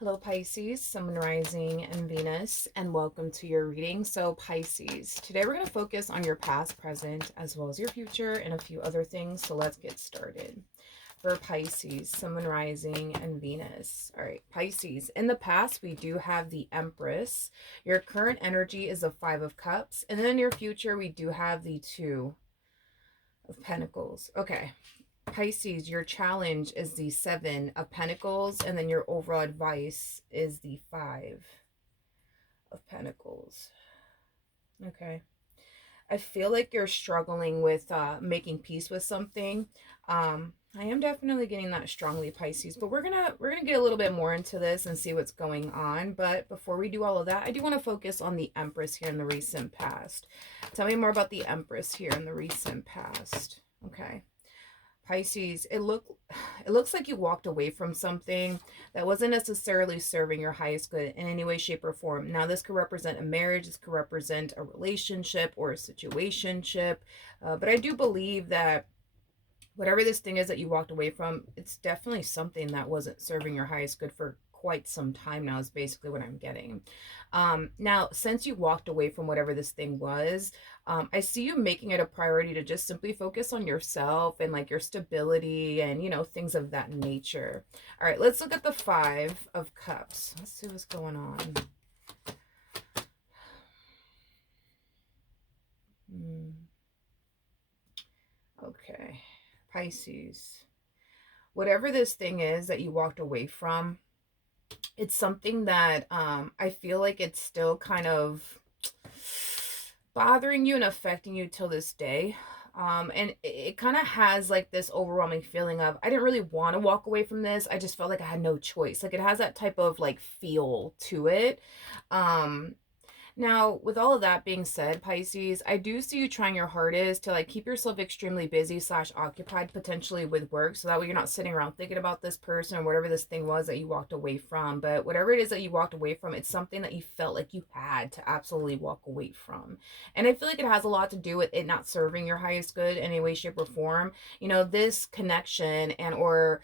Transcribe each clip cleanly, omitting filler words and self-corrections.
Hello, Pisces, Sun, Rising, and Venus, and welcome to your reading. So, Pisces, today we're going to focus on your past, present, as well as your future, and a few other things. So, let's get started. For Pisces, Sun, Rising, and Venus. All right, Pisces, in the past, we do have the Empress. Your current energy is the Five of Cups. And then in your future, we do have the Two of Pentacles. Okay, Pisces, your challenge is the Seven of Pentacles, and then your overall advice is the Five of Pentacles. Okay. I feel like you're struggling with making peace with something. I am definitely getting that strongly, Pisces, but we're gonna get a little bit more into this and see what's going on. But before we do all of that, I do want to focus on the Empress here in the recent past. Tell me more about the Empress here in the recent past. Okay. Pisces, it looks like you walked away from something that wasn't necessarily serving your highest good in any way, shape, or form. Now, this could represent a marriage, this could represent a relationship or a situationship, but I do believe that whatever this thing is that you walked away from, it's definitely something that wasn't serving your highest good for quite some time now, is basically what I'm getting. Now, since you walked away from whatever this thing was, I see you making it a priority to just simply focus on yourself and like your stability and, things of that nature. All right, let's look at the Five of Cups. Let's see what's going on. Okay, Pisces. Whatever this thing is that you walked away from, it's something that I feel like it's still kind of bothering you and affecting you till this day. And it kind of has like this overwhelming feeling of, I didn't really want to walk away from this. I just felt like I had no choice. Like it has that type of like feel to it. Um, Now, with all of that being said, Pisces, I do see you trying your hardest to like keep yourself extremely busy slash occupied potentially with work. So that way you're not sitting around thinking about this person or whatever this thing was that you walked away from. But whatever it is that you walked away from, it's something that you felt like you had to absolutely walk away from. And I feel like it has a lot to do with it not serving your highest good in any way, shape, or form. This connection and or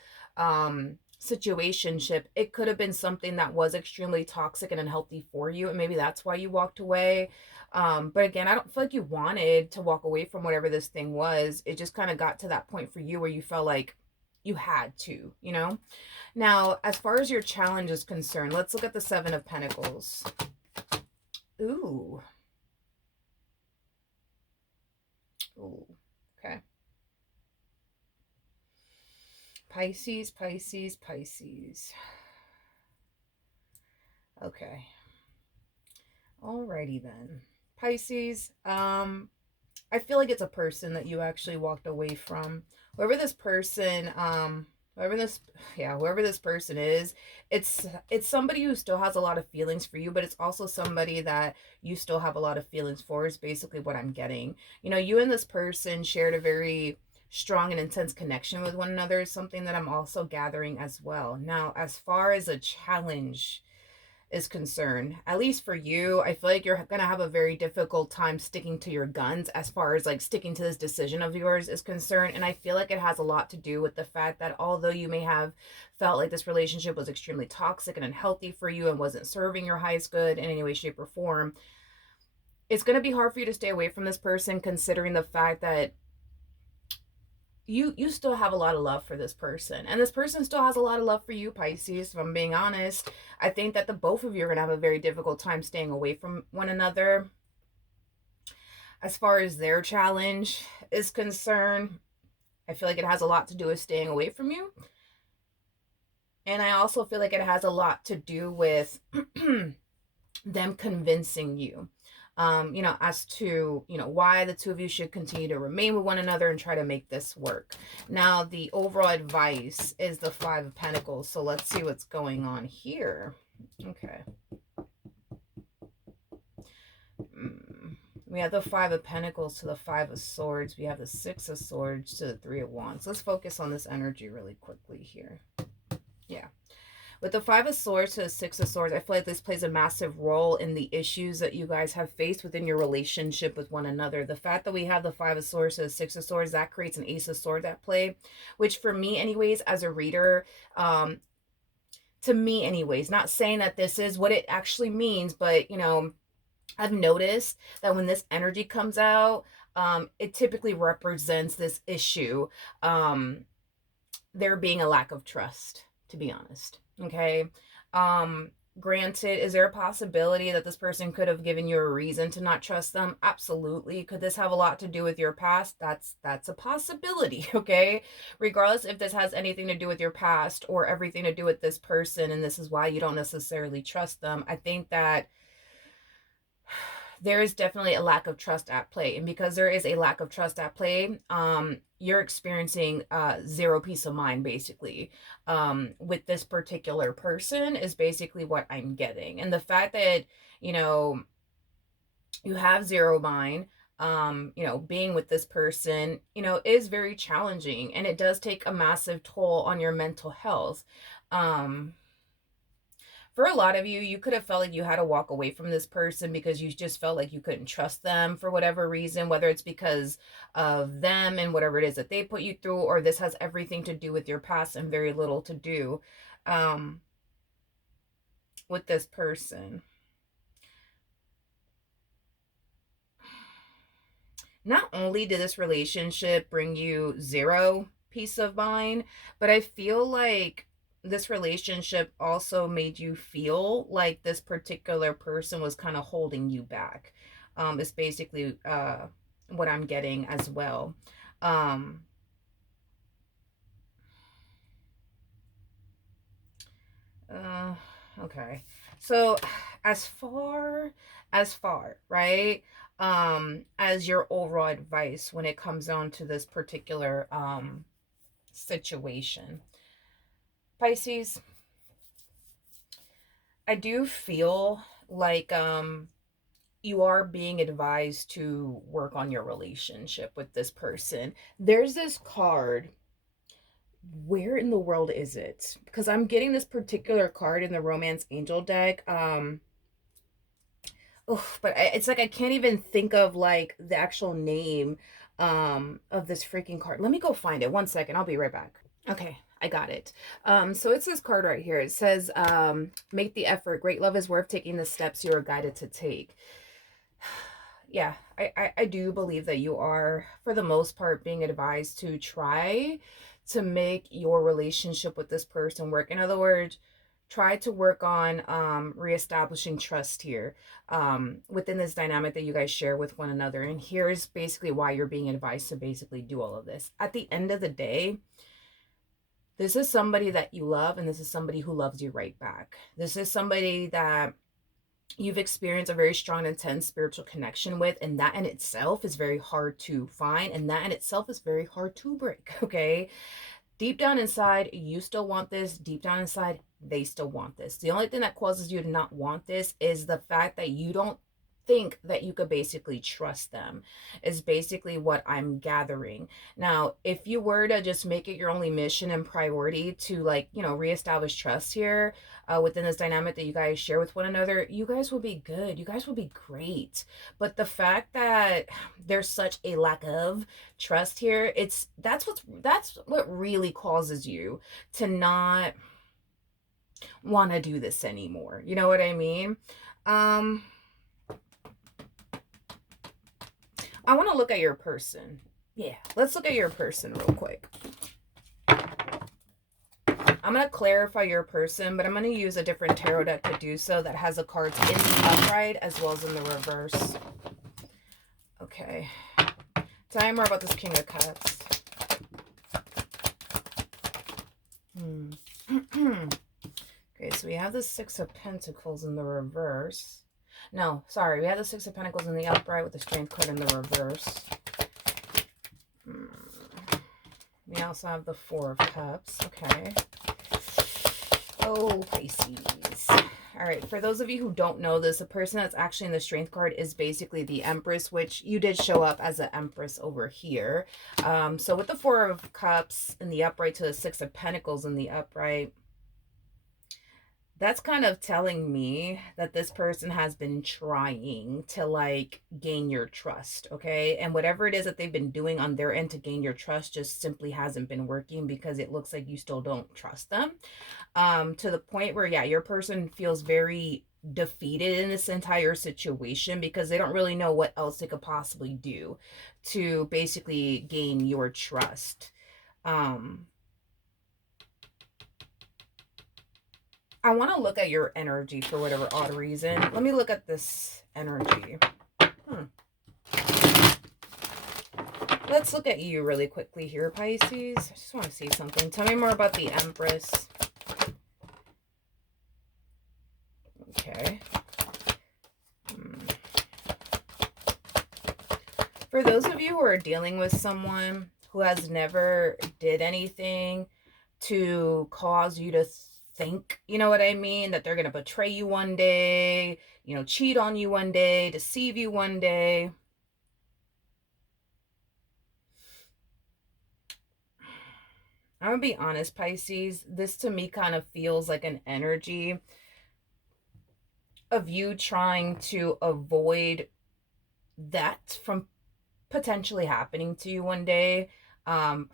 situationship, it could have been something that was extremely toxic and unhealthy for you, and maybe that's why you walked away. But again, I don't feel like you wanted to walk away from whatever this thing was. It just kind of got to that point for you where you felt like you had to. Now, as far as your challenge is concerned, let's look at the Seven of Pentacles. Ooh. Ooh. Okay. Pisces, Pisces, Pisces. Okay. Alrighty then. Pisces, I feel like it's a person that you actually walked away from. Whoever this person, whoever this yeah, whoever this person is, it's somebody who still has a lot of feelings for you, but it's also somebody that you still have a lot of feelings for, is basically what I'm getting. You and this person shared a very strong and intense connection with one another, is something that I'm also gathering as well. Now, as far as a challenge is concerned, at least for you, I feel like you're gonna have a very difficult time sticking to your guns as far as like sticking to this decision of yours is concerned. And I feel like it has a lot to do with the fact that although you may have felt like this relationship was extremely toxic and unhealthy for you and wasn't serving your highest good in any way, shape, or form, it's gonna be hard for you to stay away from this person, considering the fact that you still have a lot of love for this person, and this person still has a lot of love for you, Pisces. If I'm being honest, I think that the both of you are going to have a very difficult time staying away from one another. As far as their challenge is concerned, I feel like it has a lot to do with staying away from you, and I also feel like it has a lot to do with them convincing you, as to, why the two of you should continue to remain with one another and try to make this work. Now, the overall advice is the Five of Pentacles. So let's see what's going on here. Okay. We have the Five of Pentacles to the Five of Swords. We have the Six of Swords to the Three of Wands. Let's focus on this energy really quickly here. Yeah. With the Five of Swords to the Six of Swords, I feel like this plays a massive role in the issues that you guys have faced within your relationship with one another. The fact that we have the Five of Swords to the Six of Swords, that creates an Ace of Swords at play, which for me anyways, as a reader, To me anyways. Not saying that this is what it actually means, but I've noticed that when this energy comes out, it typically represents this issue, um, there being a lack of trust, to be honest. Okay. Um, Granted, is there a possibility that this person could have given you a reason to not trust them? Absolutely. Could this have a lot to do with your past? That's a possibility. Okay. Regardless if this has anything to do with your past or everything to do with this person, and this is why you don't necessarily trust them, I think that there is definitely a lack of trust at play. And because there is a lack of trust at play, you're experiencing zero peace of mind, basically, with this particular person, is basically what I'm getting. And the fact that, you know, you have zero mind, being with this person, is very challenging, and it does take a massive toll on your mental health. Um, for a lot of you, you could have felt like you had to walk away from this person because you just felt like you couldn't trust them for whatever reason, whether it's because of them and whatever it is that they put you through, or this has everything to do with your past and very little to do um, with this person. Not only did this relationship bring you zero peace of mind, but I feel like this relationship also made you feel like this particular person was kind of holding you back. Is basically what I'm getting as well. Um, uh, okay. So as far, right? As your overall advice when it comes down to this particular situation. Pisces, I do feel like you are being advised to work on your relationship with this person. There's this card. Where in the world is it? Because I'm getting this particular card in the Romance Angel deck. But it's like I can't even think of like the actual name of this freaking card. Let me go find it. 1 second. I'll be right back. Okay, I got it. So it's this card right here. It says, make the effort. Great love is worth taking the steps you are guided to take. Yeah, I do believe that you are, for the most part, being advised to try to make your relationship with this person work. In other words, try to work on reestablishing trust here, within this dynamic that you guys share with one another. And here's basically why you're being advised to basically do all of this. At the end of the day, this is somebody that you love, and this is somebody who loves you right back. This is somebody that you've experienced a very strong, intense spiritual connection with, and that in itself is very hard to find, and that in itself is very hard to break. Okay, deep down inside, you still want this. Deep down inside, they still want this. The only thing that causes you to not want this is the fact that you don't think that you could basically trust them, is basically what I'm gathering. Now, if you were to just make it your only mission and priority to, like, reestablish trust here, within this dynamic that you guys share with one another, you guys will be good. You guys will be great. But the fact that there's such a lack of trust here, that's what really causes you to not want to do this anymore. You know what I mean? I want to look at your person. Yeah, let's look at your person real quick. I'm going to clarify your person, but I'm going to use a different tarot deck to do so that has the cards in the upright as well as in the reverse. Okay. Tell me more about this King of Cups. Okay, so we have the Six of Pentacles in the reverse. No, sorry. We have the Six of Pentacles in the upright with the Strength card in the reverse. We also have the Four of Cups. Okay. Oh, Pisces. All right. For those of you who don't know this, the person that's actually in the Strength card is basically the Empress, which you did show up as an Empress over here. So with the Four of Cups in the upright to the Six of Pentacles in the upright, That's kind of telling me that this person has been trying to like gain your trust, okay? And whatever it is that they've been doing on their end to gain your trust just simply hasn't been working because it looks like you still don't trust them. To the point where, yeah, your person feels very defeated in this entire situation because they don't really know what else they could possibly do to basically gain your trust. Um, I want to look at your energy for whatever odd reason. Let me look at this energy. Hmm. Let's look at you really quickly here, Pisces. I just want to see something. Tell me more about the Empress. Okay. For those of you who are dealing with someone who has never did anything to cause you to think, you know what I mean, that they're going to betray you one day, you know, cheat on you one day, deceive you one day. I'm going to be honest, Pisces, this to me kind of feels like an energy of you trying to avoid that from potentially happening to you one day,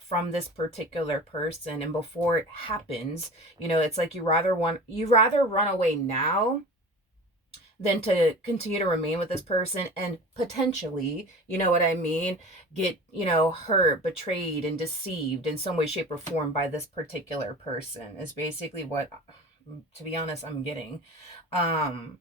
from this particular person. And before it happens, you know, it's like you rather run away now than to continue to remain with this person and potentially, you know what I mean, get, you know, hurt, betrayed, and deceived in some way, shape, or form by this particular person is basically what, to be honest, I'm getting. um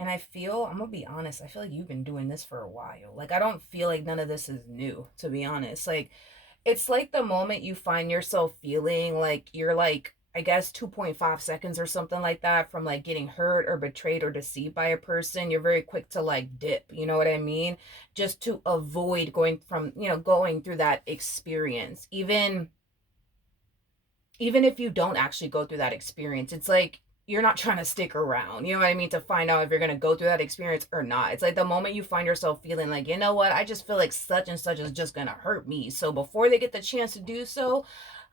And I feel, I'm gonna be honest, I feel like you've been doing this for a while. Like, I don't feel like none of this is new, to be honest. Like, it's like the moment you find yourself feeling like you're like, I guess 2.5 seconds or something like that from like getting hurt or betrayed or deceived by a person, you're very quick to like dip, you know what I mean? Just to avoid going from, you know, going through that experience. Even if you don't actually go through that experience, it's like you're not trying to stick around, you know what I mean, to find out if you're going to go through that experience or not. It's like the moment you find yourself feeling like, you know what, I just feel like such and such is just going to hurt me, so before they get the chance to do so,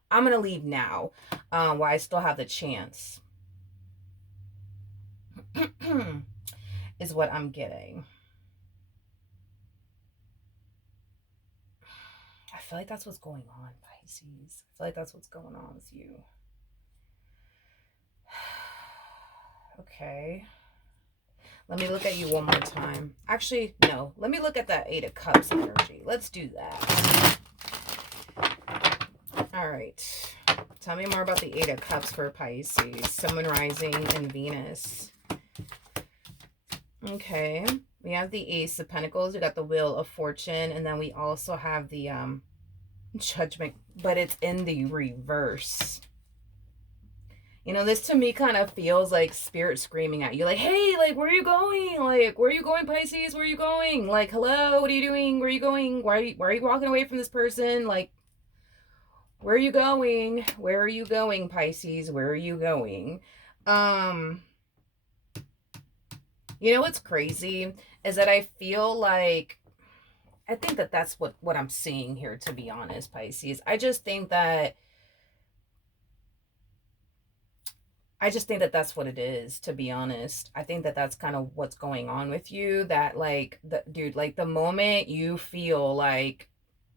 I'm going to leave now, while I still have the chance. Is what I'm getting. I feel like that's what's going on, Pisces. I feel like that's what's going on with you. Okay. Let me look at you one more time. Actually, no. Let me look at that Eight of Cups energy. Let's do that. All right. Tell me more about the Eight of Cups for Pisces, Sun, Moon, Rising, and Venus. Okay. We have the Ace of Pentacles. We got the Wheel of Fortune. And then we also have the Judgment. But it's in the reverse. You know, this to me kind of feels like spirit screaming at you. Like, hey, like, where are you going? Like, where are you going, Pisces? Where are you going? Like, hello, what are you doing? Where are you going? Why are you walking away from this person? Like, where are you going? Where are you going, Pisces? Where are you going? You know what's crazy is that I feel like, I think that that's what I'm seeing here, to be honest, Pisces. I just think that that's what it is, to be honest. I think that that's kind of what's going on with you. That, like, dude, like, the moment you feel like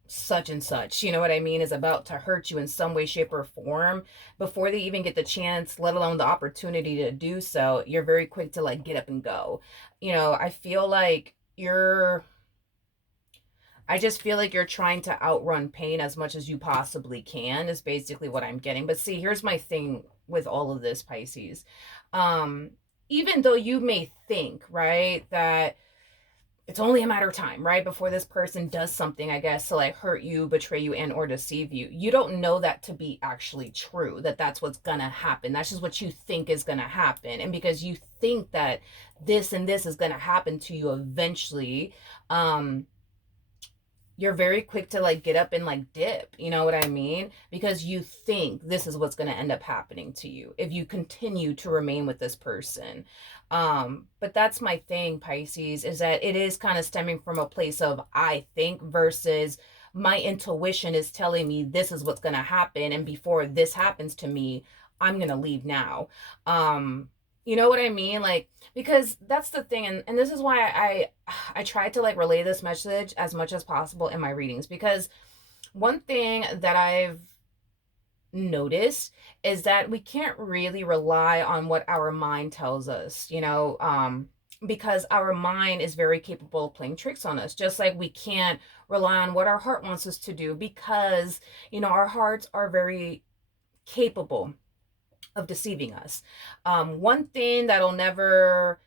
such and such, you know what I mean, is about to hurt you in some way, shape, or form, before they even get the chance, let alone the opportunity to do so, you're very quick to, like, get up and go. You know, I just feel like you're trying to outrun pain as much as you possibly can, is basically what I'm getting. But see, here's my thing with all of this, Pisces. Um, Even though you may think, right, that it's only a matter of time, right, before this person does something, I guess, to like hurt you, betray you, and or deceive you. You don't know that to be actually true, that that's what's gonna happen. That's just what you think is gonna happen. And because you think that this and this is gonna happen to you eventually, you're very quick to like get up and like dip, you know what I mean? Because you think this is what's going to end up happening to you if you continue to remain with this person. But that's my thing, Pisces, is that it is kind of stemming from a place of I think versus my intuition is telling me this is what's going to happen, and before this happens to me, I'm going to leave now. You know what I mean? Like, because that's the thing, and this is why I try to like relay this message as much as possible in my readings, because one thing that I've noticed is that we can't really rely on what our mind tells us, because our mind is very capable of playing tricks on us, just like we can't rely on what our heart wants us to do, because our hearts are very capable of deceiving us. One thing that'll never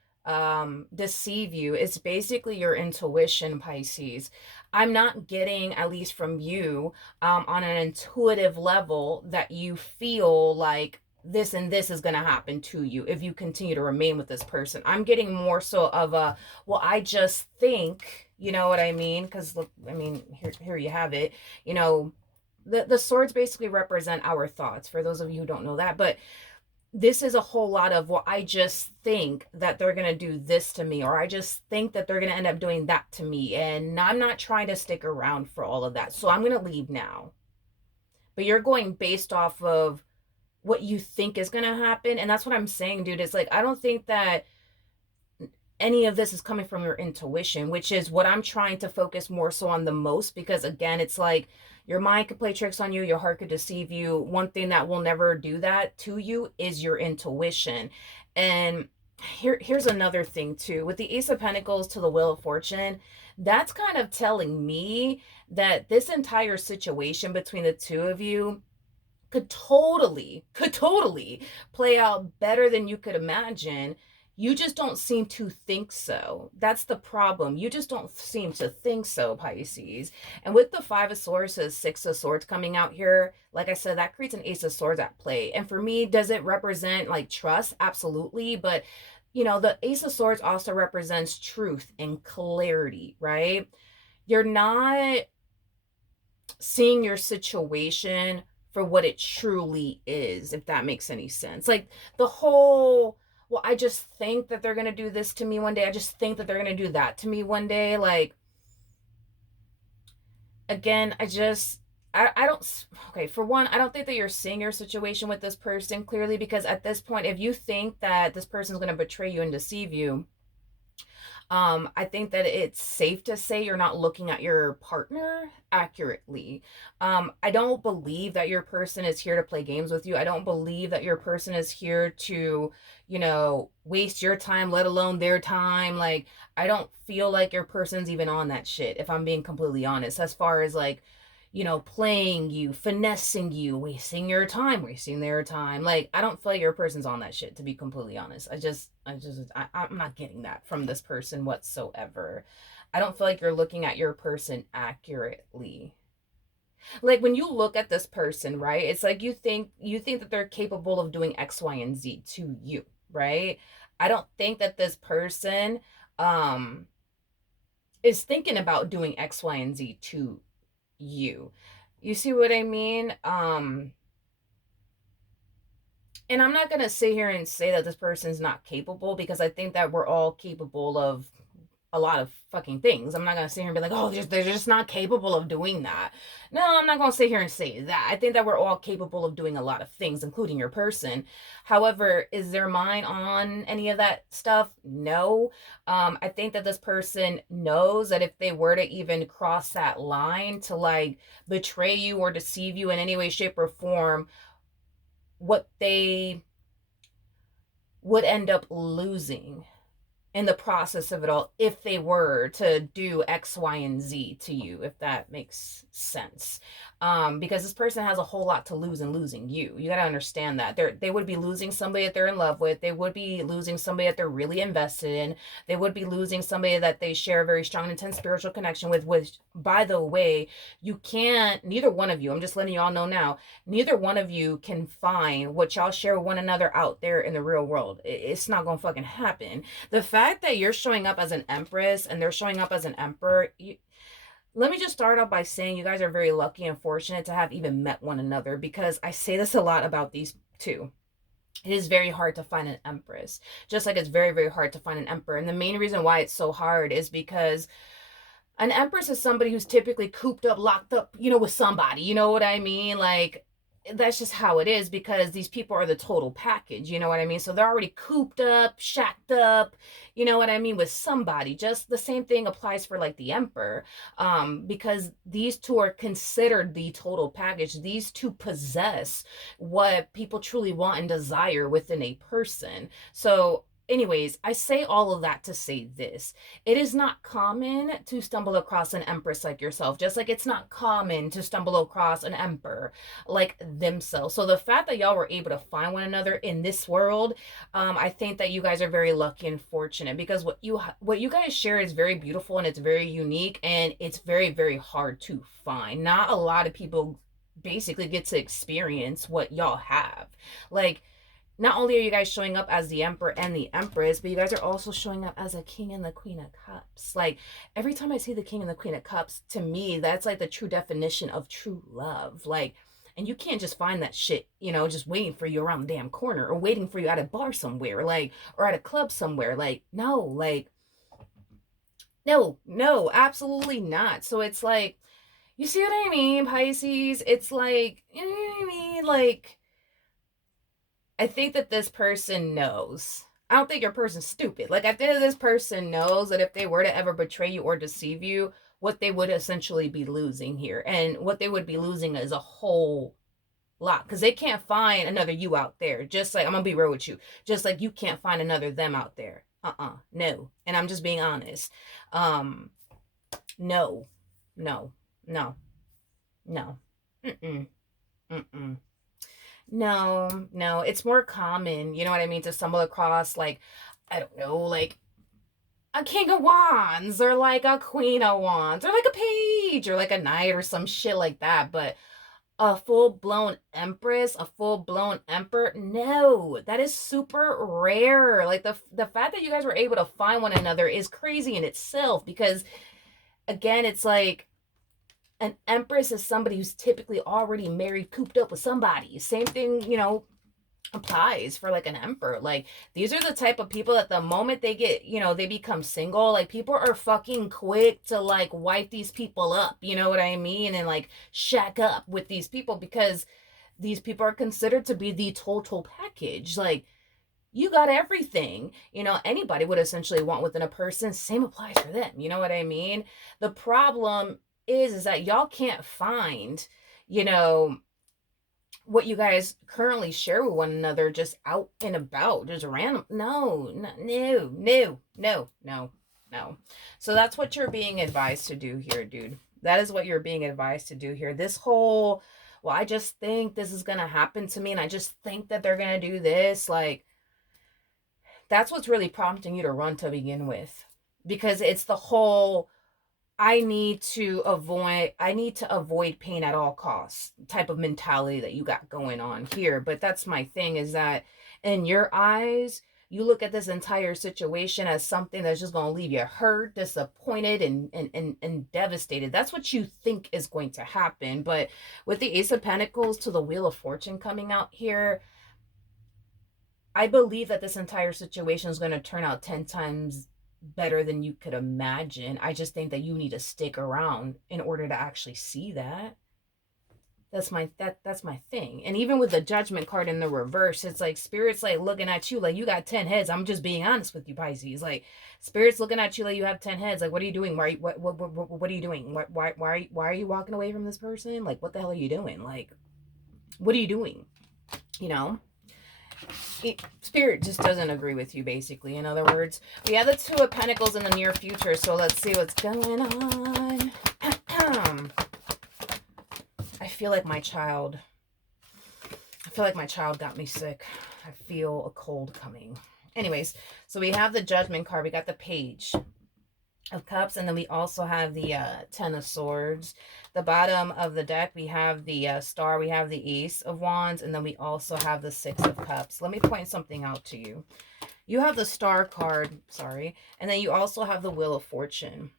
deceive you is basically your intuition, Pisces. I'm not getting, at least from you, on an intuitive level, that you feel like this and this is going to happen to you if you continue to remain with this person. I'm getting more so of a, well, I just think, you know what I mean? Because look, I mean, here you have it. The swords basically represent our thoughts, for those of you who don't know that. But this is a whole lot of, well, I just think that they're going to do this to me, or I just think that they're going to end up doing that to me, and I'm not trying to stick around for all of that, so I'm going to leave now. But you're going based off of what you think is going to happen, and that's what I'm saying, dude. It's like, I don't think that any of this is coming from your intuition, which is what I'm trying to focus more so on the most, because again, it's like your mind could play tricks on you, your heart could deceive you. One thing that will never do that to you is your intuition. And here's another thing too, with the Ace of Pentacles to the Wheel of Fortune, that's kind of telling me that this entire situation between the two of you could totally play out better than you could imagine. You just don't seem to think so. That's the problem. You just don't seem to think so, Pisces. And with the Five of Swords, Six of Swords coming out here, like I said, that creates an Ace of Swords at play. And for me, does it represent like trust? Absolutely. But the Ace of Swords also represents truth and clarity, right? You're not seeing your situation for what it truly is, if that makes any sense. Like the whole, well, I just think that they're going to do this to me one day. I just think that they're going to do that to me one day. Like, again, I don't, okay, for one, I don't think that you're seeing your situation with this person clearly, because at this point, if you think that this person's going to betray you and deceive you, I think that it's safe to say you're not looking at your partner accurately. I don't believe that your person is here to play games with you. I don't believe that your person is here to, waste your time, let alone their time. Like, I don't feel like your person's even on that shit, if I'm being completely honest, as far as like, playing you, finessing you, wasting your time, wasting their time. Like, I don't feel like your person's on that shit, to be completely honest. I'm not getting that from this person whatsoever. I don't feel like you're looking at your person accurately. Like when you look at this person, right? It's like you think that they're capable of doing X, Y, and Z to you, right? I don't think that this person um is thinking about doing X, Y, and Z to you. You see what I mean? And I'm not going to sit here and say that this person's not capable, because I think that we're all capable of a lot of fucking things. I'm not going to sit here and be like, oh, they're just not capable of doing that. No, I'm not going to sit here and say that. I think that we're all capable of doing a lot of things, including your person. However, is their mind on any of that stuff? No. I think that this person knows that if they were to even cross that line to like betray you or deceive you in any way, shape, or form, what they would end up losing in the process of it all, if they were to do X, Y, and Z to you, if that makes sense. Because this person has a whole lot to lose in losing you. You got to understand that they would be losing somebody that they're in love with. They would be losing somebody that they're really invested in. They would be losing somebody that they share a very strong, intense spiritual connection with, which, by the way, neither one of you, I'm just letting you all know now, neither one of you can find what y'all share with one another out there in the real world. It's not gonna fucking happen. The fact that you're showing up as an empress and they're showing up as an emperor, let me just start off by saying you guys are very lucky and fortunate to have even met one another, because I say this a lot about these two. It is very hard to find an empress, just like it's very, very hard to find an emperor. And the main reason why it's so hard is because, An empress is somebody who's typically cooped up, locked up, with somebody. You know what I mean? Like, that's just how it is, because these people are the total package. You know what I mean? So they're already cooped up, shacked up, you know what I mean, with somebody. Just the same thing applies for like the emperor, because these two are considered the total package. These two possess what people truly want and desire within a person. So anyways, I say all of that to say this: it is not common to stumble across an empress like yourself, just like it's not common to stumble across an emperor like themselves. So the fact that y'all were able to find one another in this world, I think that you guys are very lucky and fortunate, because what you guys share is very beautiful and it's very unique, and it's very, very hard to find. Not a lot of people basically get to experience what y'all have. Like, not only are you guys showing up as the emperor and the empress, but you guys are also showing up as a king and the queen of cups. Like, every time I see the king and the queen of cups, to me, that's like the true definition of true love. Like, and you can't just find that shit, just waiting for you around the damn corner, or waiting for you at a bar somewhere, like, or at a club somewhere. Like, no, like, no, no, absolutely not. So it's like, you see what I mean, Pisces? It's like, you know what I mean? Like, I think that this person knows. I don't think your person's stupid. Like, I think this person knows that if they were to ever betray you or deceive you, what they would essentially be losing here. And what they would be losing is a whole lot, because they can't find another you out there. Just like, I'm going to be real with you. Just like you can't find another them out there. No. And I'm just being honest. No. No. No. No. Mm-mm. Mm-mm. No, no, it's more common, you know what I mean, to stumble across, like, I don't know, like a king of wands, or like a queen of wands, or like a page, or like a knight, or some shit like that. But a full-blown empress, a full-blown emperor, no, that is super rare. Like, the fact that you guys were able to find one another is crazy in itself, because again, it's like, an empress is somebody who's typically already married, cooped up with somebody. Same thing, applies for like an emperor. Like, these are the type of people that the moment they get, they become single, like, people are fucking quick to like wipe these people up, you know what I mean? And like shack up with these people, because these people are considered to be the total package. Like, you got everything, anybody would essentially want within a person. Same applies for them, you know what I mean? The problem is that y'all can't find, you know what you guys currently share with one another, just out and about, just random. No, no, no, no, no, no, no. So that's what you're being advised to do here, dude. That is what you're being advised to do here. This whole, well, I just think this is gonna happen to me, and I just think that they're gonna do this, like, that's what's really prompting you to run to begin with. Because it's the whole, I need to avoid pain at all costs type of mentality that you got going on here. But that's my thing, is that in your eyes, you look at this entire situation as something that's just going to leave you hurt, disappointed, and devastated. That's what you think is going to happen. But with the Ace of Pentacles to the Wheel of Fortune coming out here, I believe that this entire situation is going to turn out 10 times better than you could imagine. I just think that you need to stick around in order to actually see that. That's my thing. And even with the Judgment card in the reverse, it's like Spirit's like looking at you like you got 10 heads. I'm just being honest with you, Pisces. Like, Spirit's looking at you like you have 10 heads. Like, what are you doing? What are you doing? Why are you walking away from this person? Like, what the hell are you doing? Like, what are you doing? You know? Spirit just doesn't agree with you, basically. In other words, we have the Two of Pentacles in the near future, so let's see what's going on. I feel like my child got me sick. I feel a cold coming. Anyways, so we have the Judgment card. We got the Page of Cups, and then we also have the Ten of Swords. The bottom of the deck, we have the Star, we have the Ace of Wands, and then we also have the Six of Cups. Let me point something out to you. You have the Star card, sorry, and then you also have the Wheel of Fortune.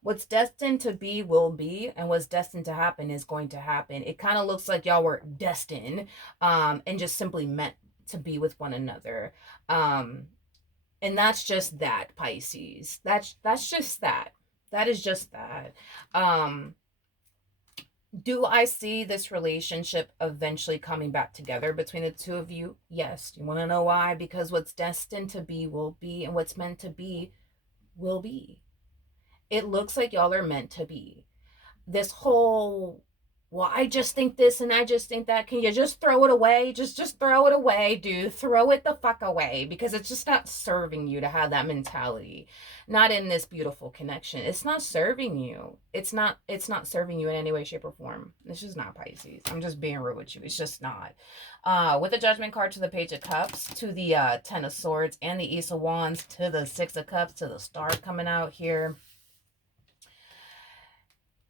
What's destined to be will be, and what's destined to happen is going to happen. It kind of looks like y'all were destined, and just simply meant to be with one another. And that's just that, Pisces. That's just that. That is just that. Um, do I see this relationship eventually coming back together between the two of you? Yes. You want to know why? Because what's destined to be will be, and what's meant to be will be. It looks like y'all are meant to be. This whole, well, I just think this and I just think that, can you just throw it away? Just throw it away, dude. Throw it the fuck away, because it's just not serving you to have that mentality. Not in this beautiful connection. It's not serving you. It's not serving you in any way, shape, or form. It's just not, Pisces. I'm just being real with you. It's just not. With the Judgment card to the Page of Cups, to the Ten of Swords, and the Ace of Wands, to the Six of Cups, to the Star coming out here.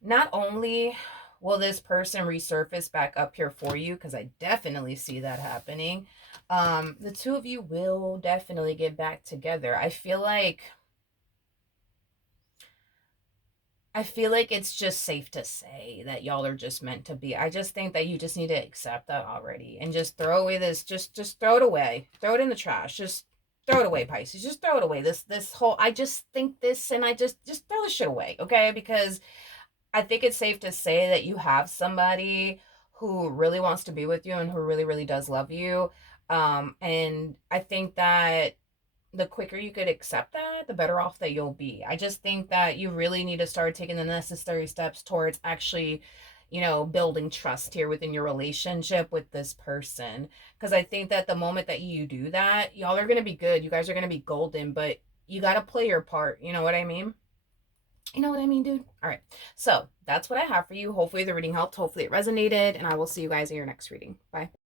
Not only will this person resurface back up here for you, because I definitely see that happening, the two of you will definitely get back together. I feel like it's just safe to say that y'all are just meant to be. I just think that you just need to accept that already and just throw away this. Just throw it away. Throw it in the trash. Just throw it away, Pisces. Just throw it away. This whole, I just think this, and I just throw the shit away, okay? Because I think it's safe to say that you have somebody who really wants to be with you and who really, really does love you. And I think that the quicker you could accept that, the better off that you'll be. I just think that you really need to start taking the necessary steps towards actually, building trust here within your relationship with this person. Because I think that the moment that you do that, y'all are going to be good. You guys are going to be golden, but you got to play your part. You know what I mean? You know what I mean, dude? All right. So that's what I have for you. Hopefully the reading helped. Hopefully it resonated. And I will see you guys in your next reading. Bye.